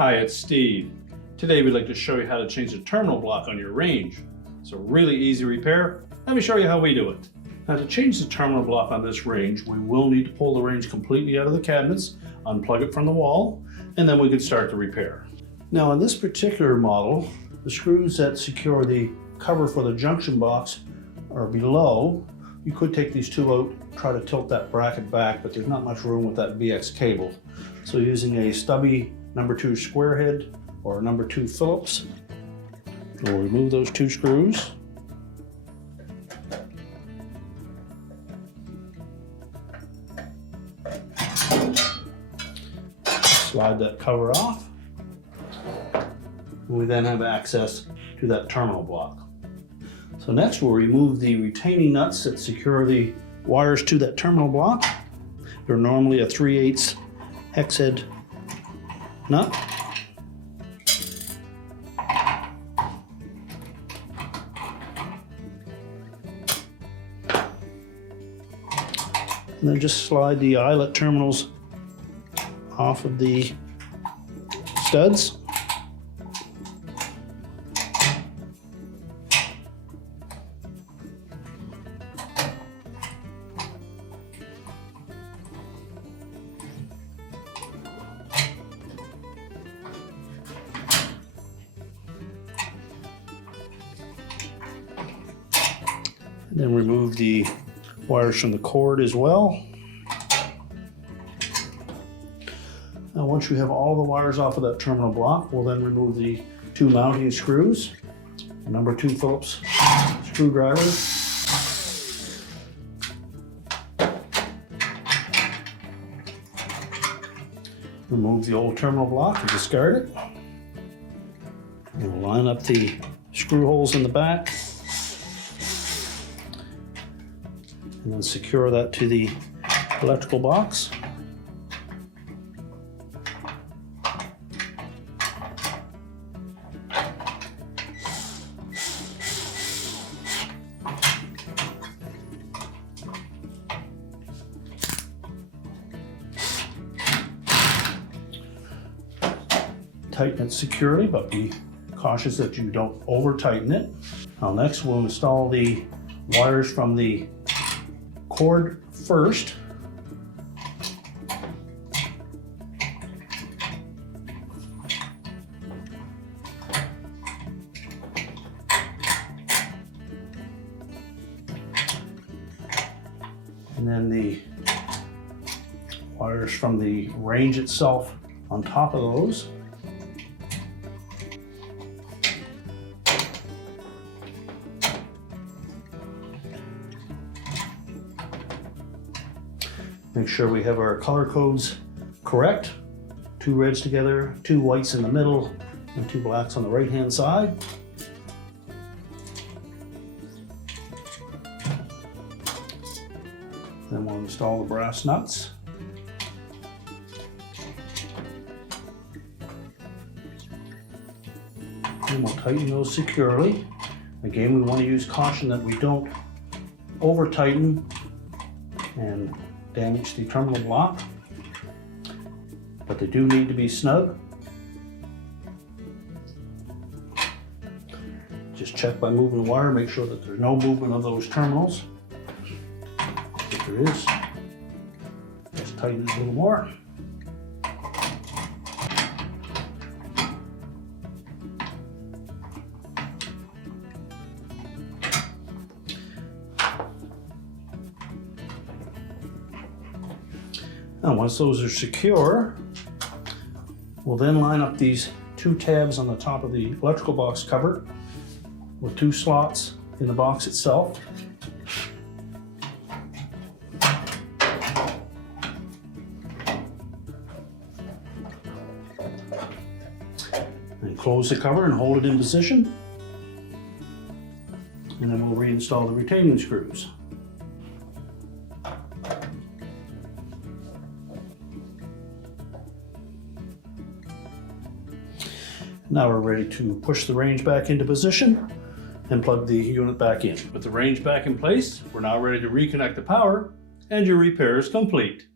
Hi, it's Steve. Today we'd like to show you how to change the terminal block on your range. It's a really easy repair. Let me show you how we do it. Now, to change the terminal block on this range, we will need to pull the range completely out of the cabinets, unplug it from the wall, and then we can start the repair. Now, on this particular model, the screws that secure the cover for the junction box are below. You could take these two out, try to tilt that bracket back, but there's not much room with that BX cable. So using a stubby number 2 square head or number 2 Phillips, we'll remove those two screws. Slide that cover off. We then have access to that terminal block. So next we'll remove the retaining nuts that secure the wires to that terminal block. They're normally a 3/8 hex head nut. And then just slide the eyelet terminals off of the studs. And then remove the wires from the cord as well. Now, once you have all the wires off of that terminal block, we'll then remove the two mounting screws, a number 2 Phillips screwdriver, remove the old terminal block and discard it. And we'll line up the screw holes in the back and then secure that to the electrical box. Tighten it securely, but be cautious that you don't over tighten it. Now next we'll install the wires from the cord first. And then the wires from the range itself on top of those. Make sure we have our color codes correct. 2 reds together, 2 whites in the middle, and 2 blacks on the right-hand side. Then we'll install the brass nuts. And we'll tighten those securely. Again, we want to use caution that we don't over tighten and damage the terminal block, but they do need to be snug. Just check by moving the wire, make sure that there's no movement of those terminals. If there is, just tighten it a little more. Now, once those are secure, we'll then line up these 2 tabs on the top of the electrical box cover with 2 slots in the box itself. And close the cover and hold it in position. And then we'll reinstall the retaining screws. Now we're ready to push the range back into position and plug the unit back in. With the range back in place, we're now ready to reconnect the power, and your repair is complete.